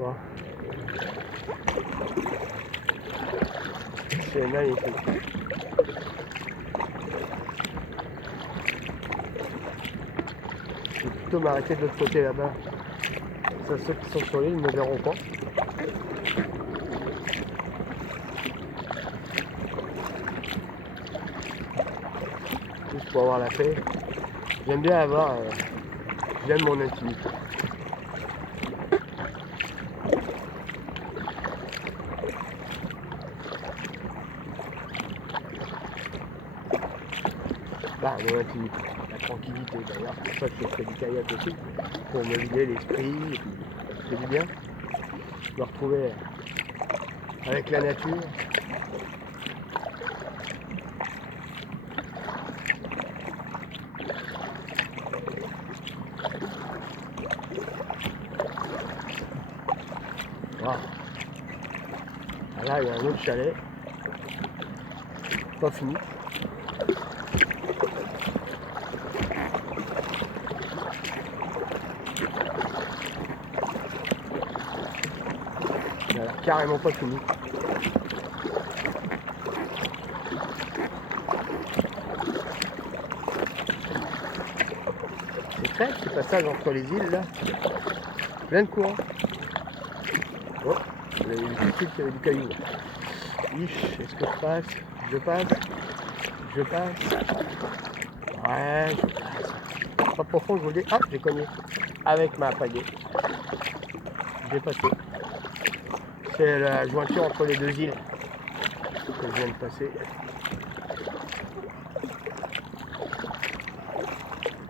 Bon. C'est magnifique. Je vais plutôt m'arrêter de l'autre côté là-bas. Ça, ceux qui sont sur l'île ne verront pas. Juste pour avoir la paix. J'aime bien avoir... j'aime mon intimité. Bah, mon intimité, la tranquillité d'ailleurs, c'est pour ça que je fais du kayak aussi, pour me vider l'esprit, et puis c'est du bien, me retrouver avec la nature. Wow. Là il y a un autre chalet, pas fini. Il a l'air carrément pas fini. C'est très ce passage entre les îles là. Plein de courant. Oh, vous avez vu tout de suite qu'il y avait du caillou. Est-ce que je passe? Je passe. Je passe. Ouais, je passe. Pas profond, je vous le dis. Ah, j'ai cogné avec ma pagaie. J'ai passé. C'est la jointure entre les deux îles que je viens de passer.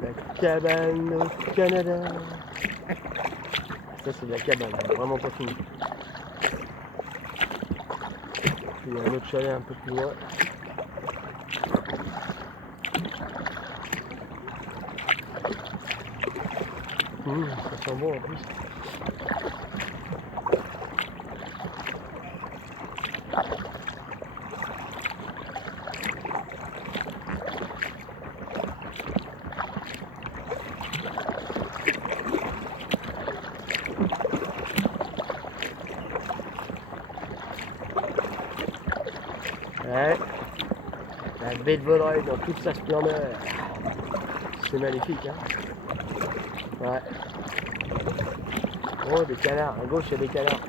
La cabane au Canada. Ça c'est de la cabane, vraiment pas fini. Il y a un autre chalet un peu plus loin. Ça sent bon en plus. Ouais, la baie de Vaudreuil dans toute sa splendeur. C'est magnifique, hein. Ouais. Oh, des canards. À gauche, il y a des canards.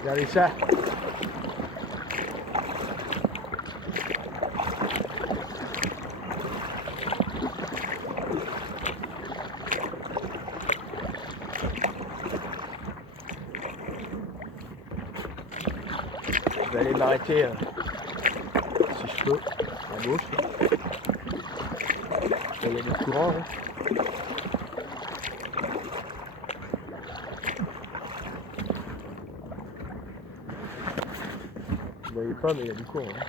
Regardez ça. Je vais aller m'arrêter si je peux à gauche. Il y a des courants. Hein. Vous voyez pas, mais il y a du courant. Hein.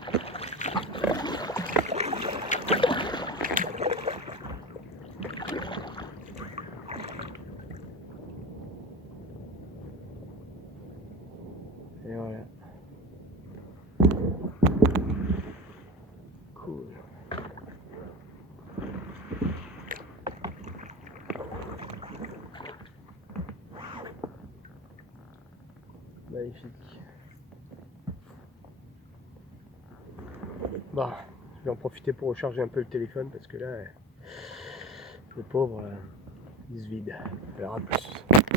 Et voilà. Cool. Magnifique. Bon, je vais en profiter pour recharger un peu le téléphone parce que là, le pauvre, il se vide. Alors à plus.